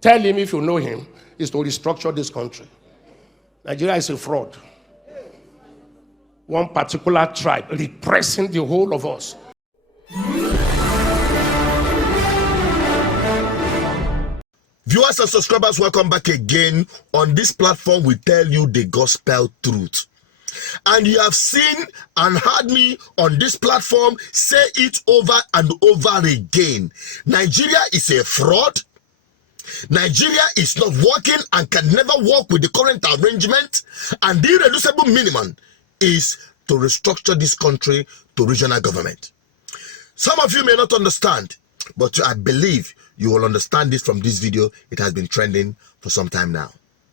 Tell him, if you know him, is to restructure this country. Nigeria is a fraud. One particular tribe repressing the whole of us. Viewers and subscribers, welcome back again. On this platform, we tell you the gospel truth. And you have seen and heard me on this platform say it over and over again. Nigeria is a fraud. Nigeria is not working and can never work with the current arrangement. And the irreducible minimum is to restructure this country to regional government. Some of you may not understand, but I believe you will understand this from this video. It has been trending for some time now.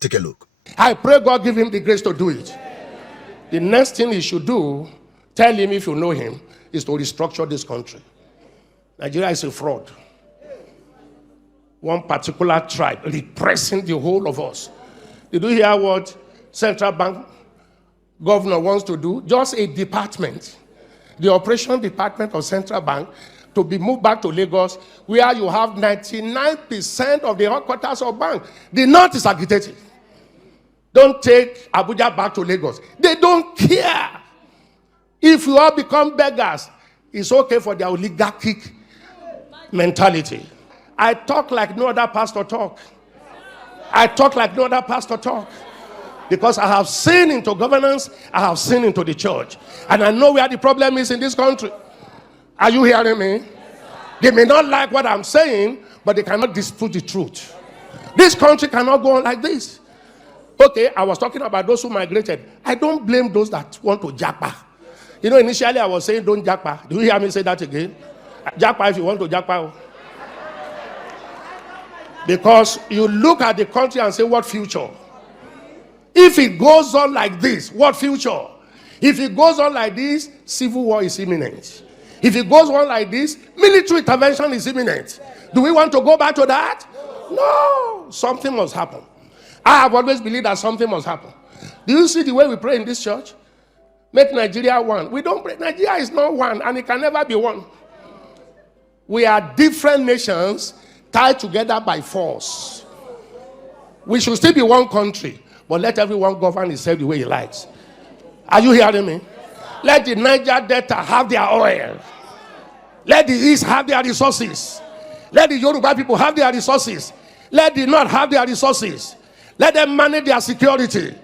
Take a look. I pray God give him the grace to do it. The next thing he should do, tell him, if you know him, is to restructure this country. Nigeria is a fraud. One particular tribe repressing the whole of us. Did you hear what Central Bank governor wants to do? Just a department, the operation department of Central Bank, to be moved back to Lagos, where you have 99% of the headquarters of bank. The North is agitated. Don't take Abuja back to Lagos. They don't care. If you all become beggars, it's okay for their oligarchic mentality. I talk like no other pastor talk. I talk like no other pastor talk. Because I have seen into governance, I have seen into the church. And I know where the problem is in this country. Are you hearing me? They may not like what I'm saying, but they cannot dispute the truth. This country cannot go on like this. Okay, I was talking about those who migrated. I don't blame those that want to japa. You know, initially I was saying don't japa. Do you hear me say that again? Japa if you want to japa. Because you look at the country and say, what future? If it goes on like this, what future? If it goes on like this, civil war is imminent. If it goes on like this, military intervention is imminent. Do we want to go back to that? No. Something must happen. I have always believed that something must happen. Do you see the way we pray in this church? Make Nigeria one. We don't pray. Nigeria is not one, and it can never be one. We are different nations tied together by force. We should still be one country, but let everyone govern himself the way he likes. Are you hearing me? Let the Niger Delta have their oil. Let the East have their resources. Let the Yoruba people have their resources. Let the North have their resources. Let them manage their security.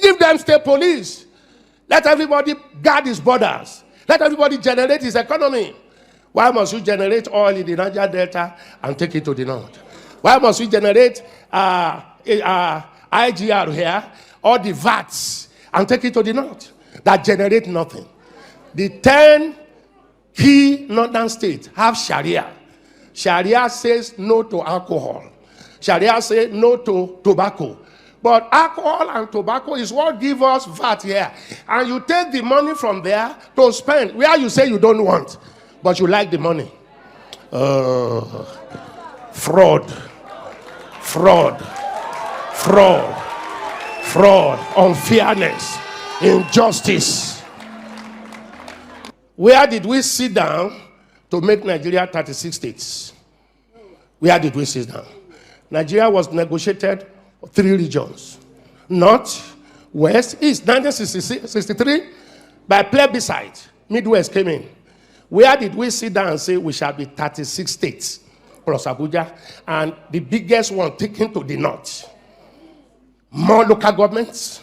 Give them state police. Let everybody guard his borders. Let everybody generate his economy. Why must you generate oil in the Niger Delta and take it to the North? Why must we generate IGR here, or the VATs, and take it to the North? That generate nothing. The 10 key northern states have Sharia. Sharia says no to alcohol. Sharia says no to tobacco. But alcohol and tobacco is what give us VAT here. And you take the money from there to spend where you say you don't want, but you like the money. Fraud. Fraud. Fraud. Fraud. Unfairness. Injustice. Where did we sit down to make Nigeria 36 states? Where did we sit down? Nigeria was negotiated 3 regions. North, West, East. 1963, by plebiscite, Midwest came in. Where did we sit down and say we shall be 36 states plus Abuja, and the biggest one taken to the North? More local governments.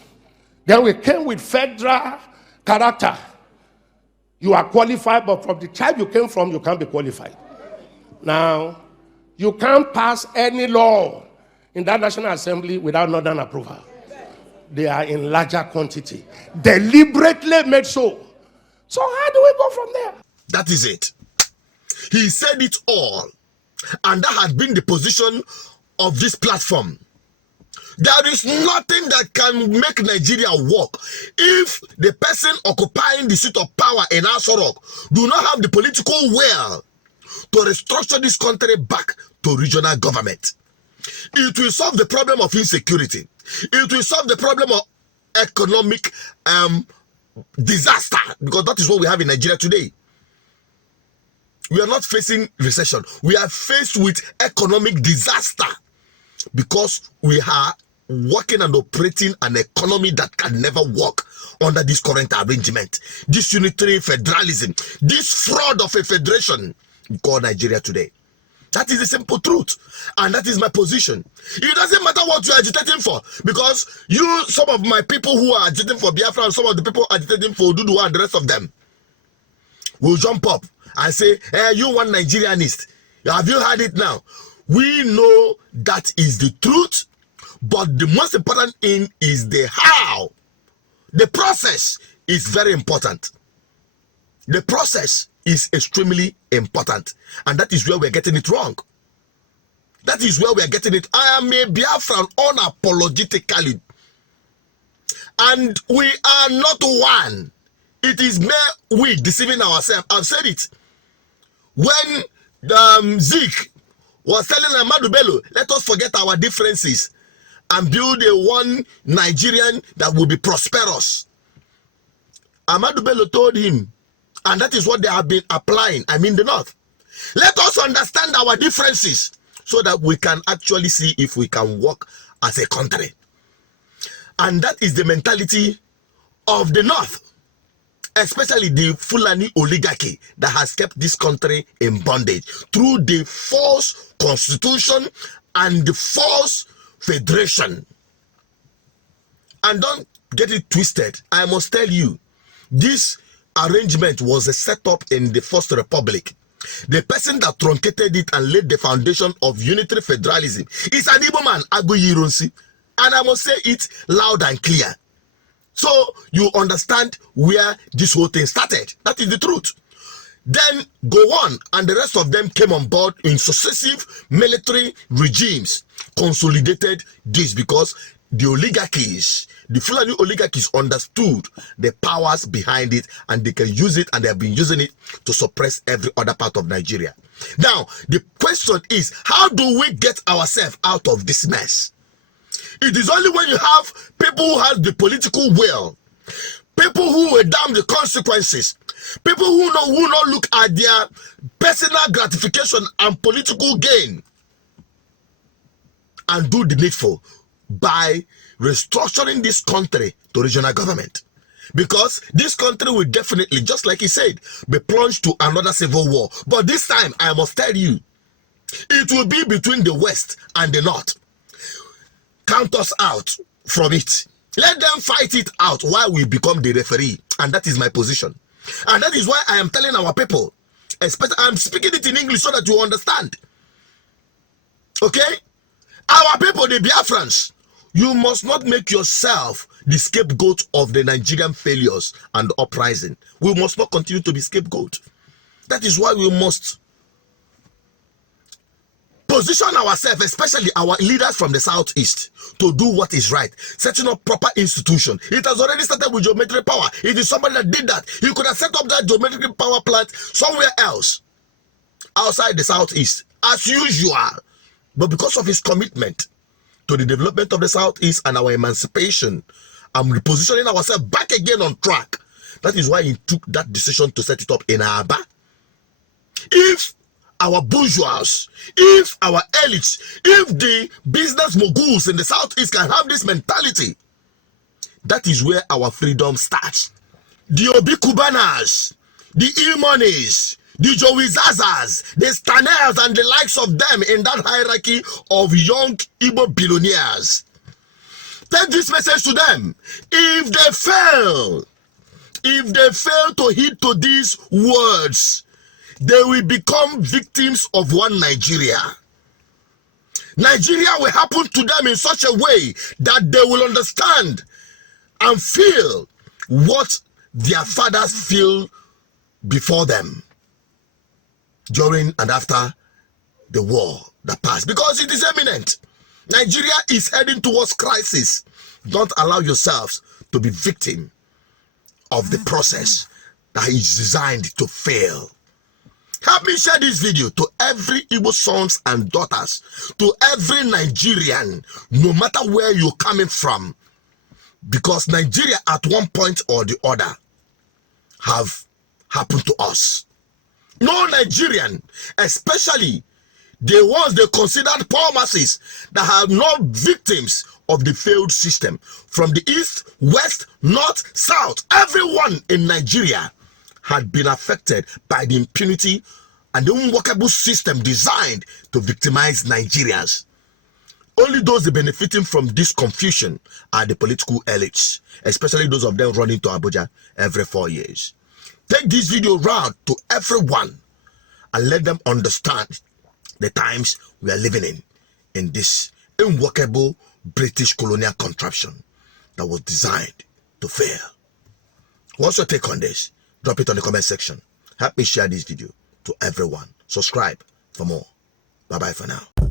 Then we came with federal character. You are qualified, but from the tribe you came from, you can't be qualified. Now, you can't pass any law in that National Assembly without Northern approval. They are in larger quantity. Deliberately made so. So how do we go from there? That is it. He said it all. And that has been the position of this platform. There is nothing that can make Nigeria work if the person occupying the seat of power in Aso Rock do not have the political will to restructure this country back to regional government. It will solve the problem of insecurity. It will solve the problem of economic disaster, because that is what we have in Nigeria today. We are not facing recession. We are faced with economic disaster. because we are working and operating an economy that can never work under this current arrangement, this unitary federalism, this fraud of a federation called Nigeria today. That is the simple truth, and that is my position. It doesn't matter what you are agitating for, because some of my people who are agitating for Biafra and some of the people agitating for Oduduwa and the rest of them will jump up and say, hey, you one Nigerianist. Have you heard it now? We know that is the truth, but the most important thing is the how. The process is very important. The process is extremely important, and that is where we're getting it wrong. That is where we're getting it. I am a Biafran unapologetically, and we are not one. It is mere we deceiving ourselves. I've said it. When Zeke was telling Ahmadu Bello, let us forget our differences and build a one Nigerian that will be prosperous. Ahmadu Bello told him, and that is what they have been applying, the North. Let us understand our differences so that we can actually see if we can work as a country. And that is the mentality of the North, especially the Fulani oligarchy that has kept this country in bondage through the false constitution and the false federation. And don't get it twisted. I must tell you, this arrangement was a setup in the First Republic. The person that truncated it and laid the foundation of unitary federalism is an Igbo man, Aguiyi Ironsi, and I must say it loud and clear, so you understand where this whole thing started. That is the truth. Then go on, and the rest of them came on board in successive military regimes, consolidated this because the oligarchies, the Fulani oligarchies understood the powers behind it, and they can use it, and they have been using it to suppress every other part of Nigeria. Now, the question is, how do we get ourselves out of this mess? It is only when you have people who have the political will, people who will damn the consequences, people who not look at their personal gratification and political gain, and do the needful by restructuring this country to regional government. Because this country will definitely, just like he said, be plunged to another civil war. But this time, I must tell you, it will be between the West and the North. Count us out from it. Let them fight it out while we become the referee. And that is my position. And that is why I am telling our people, especially, I'm speaking it in English so that you understand. Okay? Our people, the Biafrans, you must not make yourself the scapegoat of the Nigerian failures and uprising. We must not continue to be scapegoat. That is why we must position ourselves, especially our leaders from the southeast, to do what is right, setting up proper institution. It has already started with geometric power. It is somebody that did that. He could have set up that geometric power plant somewhere else, outside the southeast, as usual. But because of his commitment to the development of the southeast and our emancipation, and repositioning ourselves back again on track, that is why he took that decision to set it up in Aba. If our bourgeois, if our elites, if the business moguls in the southeast can have this mentality, that is where our freedom starts. The Obi Kubanas, the E-Monies, the Joey Zazas, the Stanels, and the likes of them in that hierarchy of young Igbo billionaires. Take this message to them. If they fail to heed to these words, they will become victims of one Nigeria. Nigeria will happen to them in such a way that they will understand and feel what their fathers feel before them, during and after the war that passed. Because it is imminent. Nigeria is heading towards crisis. Don't allow yourselves to be victim of the process that is designed to fail. Help me share this video to every Igbo sons and daughters, to every Nigerian, no matter where you're coming from. Because Nigeria at one point or the other have happened to us. No Nigerian, especially The ones they considered poor masses that have not victims of the failed system. From the east, west, north, south, everyone in Nigeria had been affected by the impunity and the unworkable system designed to victimize Nigerians. Only those benefiting from this confusion are the political elites, especially those of them running to Abuja every 4 years. Take this video round to everyone and let them understand the times we are living in this unworkable British colonial contraption that was designed to fail. What's your take on this? Drop it on the comment section. Help me share this video to everyone. Subscribe for more. Bye-bye for now.